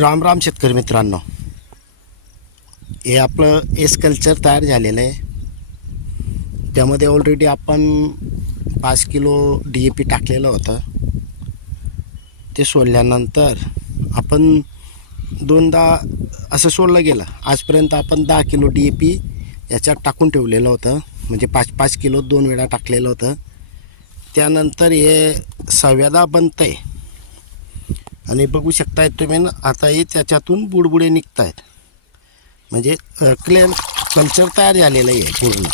राम राम शेतकरी मित्रांनो. हे आपलं एस कल्चर तयार झालेलं आहे. त्यामध्ये ऑलरेडी आपण पाच किलो डी ए पी टाकलेलं होतं. ते सोडल्यानंतर आपण दोनदा असं सोडलं गेलं. आजपर्यंत आपण दहा किलो डी ए पी याच्यात टाकून ठेवलेलं होतं. म्हणजे पाच पाच किलो दोन वेळा टाकलेलं होतं. त्यानंतर हे सव्यादा बनतं आहे आणि बघू शकताय तुम्ही आता आताही त्याच्यातून बुडबुडे निघत आहेत म्हणजे क्लिअर कल्चर तयार झालेलं आहे पूर्ण.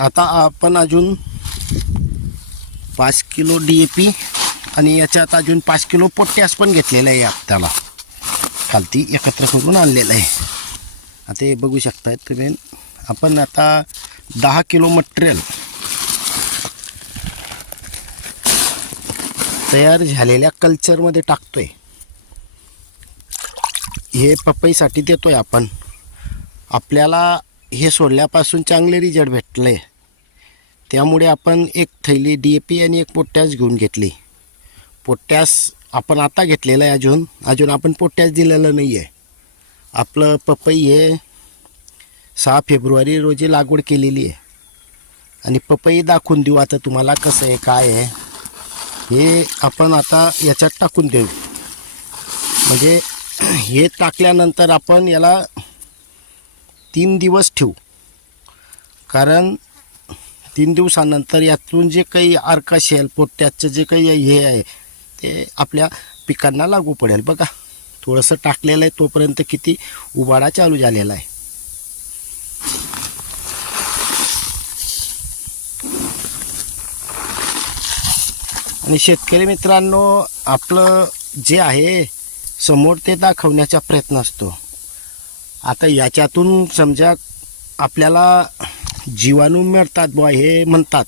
आता आपण अजून पाच किलो डी ए पी आणि याच्यात अजून पाच किलो पोट्यास पण घेतलेलं आहे आपल्याला. खालती एकत्र करून आणलेलं आहे. आता हे बघू शकताय तुम्ही आपण आता दहा किलो मटेरियल तयार झालेल्या कल्चरमध्ये टाकतोय. हे पपईसाठी देतोय आपण. आपल्याला हे सोडल्यापासून चांगले रिझल्ट भेटले. त्यामुळे आपण एक थैली डी ए पी आणि एक पोट्यास घेऊन घेतली. पोट्यास आपण आता घेतलेलं आहे अजून. अजून आपण पोट्यास दिलेलं नाही आहे आपलं पपई हे सहा फेब्रुवारी रोजी लागवड केलेली आहे. आणि पपई दाखवून देऊ आता तुम्हाला कसं आहे काय आहे. हे आपण आता याच्यात टाकून देऊ. म्हणजे हे टाकल्यानंतर आपण याला तीन दिवस ठेवू. कारण तीन दिवसानंतर यातून जे काही अर्क असेल पोट्याचं जे काही हे आहे ते आपल्या पिकांना लागू पडेल. बघा थोडंसं टाकलेलं आहे तोपर्यंत किती उबाडा चालू झालेला आहे. आणि शेतकरी मित्रांनो आपलं जे आहे समोर ते दाखवण्याचा प्रयत्न असतो. आता याच्यातून समजा आपल्याला जीवाणू मिळतात बुवा हे म्हणतात.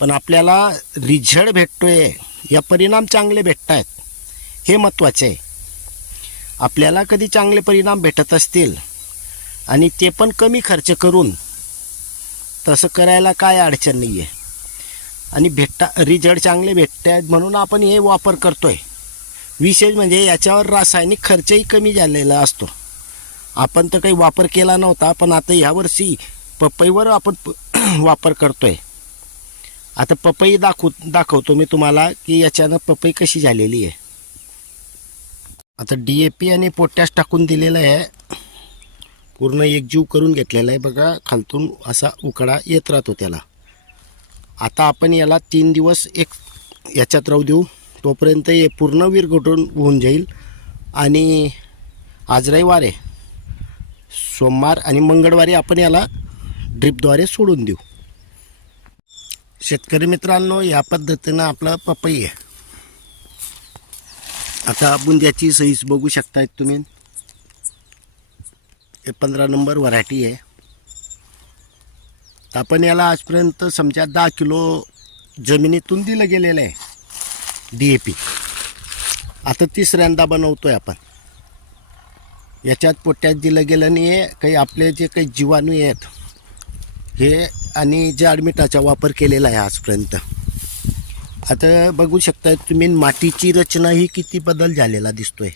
पण आपल्याला रिझल्ट भेटतोय या परिणाम चांगले भेटत आहेत हे महत्त्वाचे आहे. आपल्याला कधी चांगले परिणाम भेटत असतील आणि ते पण कमी खर्च करून तसं करायला काय अडचण नाही आहे आणि भेटता रिझल्ट चांगले भेटत आहेत म्हणून आपण हे वापर करतो आहे विशेष म्हणजे याच्यावर रासायनिक खर्चही कमी झालेला असतो. आपण तर काही वापर केला नव्हता पण आता ह्यावर्षी पपईवर आपण वापर करतो आहे आता पपई दाखवू दाखवतो मी तुम्हाला की याच्यानं पपई कशी झालेली आहे. आता डी ए पी आणि पोटॅश टाकून दिलेलं आहे. पूर्ण एकजीव करून घेतलेला आहे बघा खालतून असा उकडा येत राहतो त्याला. आता आपण याला तीन दिवस एक याच्यात राहू देऊ. तोपर्यंत हे पूर्ण विरघटून होऊन जाईल. आणि आज रविवार आहे. सोमवार आणि मंगळवारी आपण याला ड्रिपद्वारे सोडून देऊ. शेतकरी मित्रांनो या पद्धतीनं आपलं पपई आहे. आता बुंद्याची सईज बघू शकतायत तुम्ही. हे पंधरा नंबर व्हरायटी आहे. आपण याला आजपर्यंत समजा दहा किलो जमिनीतून दिलं गेलेलं आहे. डी ए पी आता तिसऱ्यांदा बनवतो आहे आपण. याच्यात पोट्यात दिलं गेलं नाही आहे. काही आपले जे काही जीवाणू आहेत हे आणि जाडमिठाचा वापर केलेला आहे आजपर्यंत. आता बघू शकता तुम्ही मातीची रचना ही किती बदल झालेला दिसतोय.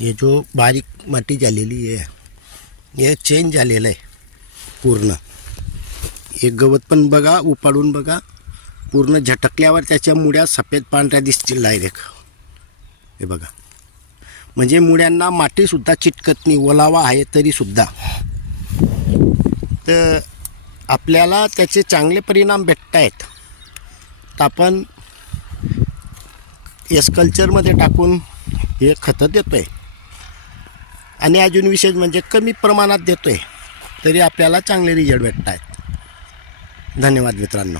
हे जो बारीक माती झालेली आहे हे चेंज झालेलं आहे. पूर्ण. एक गवत पण बघा उपाडून बघा. पूर्ण झटकल्यावर त्याच्या मुड्या सफेद पांढऱ्या दिसतील डायरेक्ट हे बघा. म्हणजे मुड्यांना मातीसुद्धा चिटकत नाही ओलावा आहे तरीसुद्धा तर आपल्याला त्याचे चांगले परिणाम भेटत आहेत तर आपण एस कल्चरमध्ये टाकून हे खतं देतो आहे आणि अजून विशेष म्हणजे कमी प्रमाणात देतो आहे तरी आपल्याला चांगले रिझल्ट भेटत आहेत धन्यवाद मित्रांनो.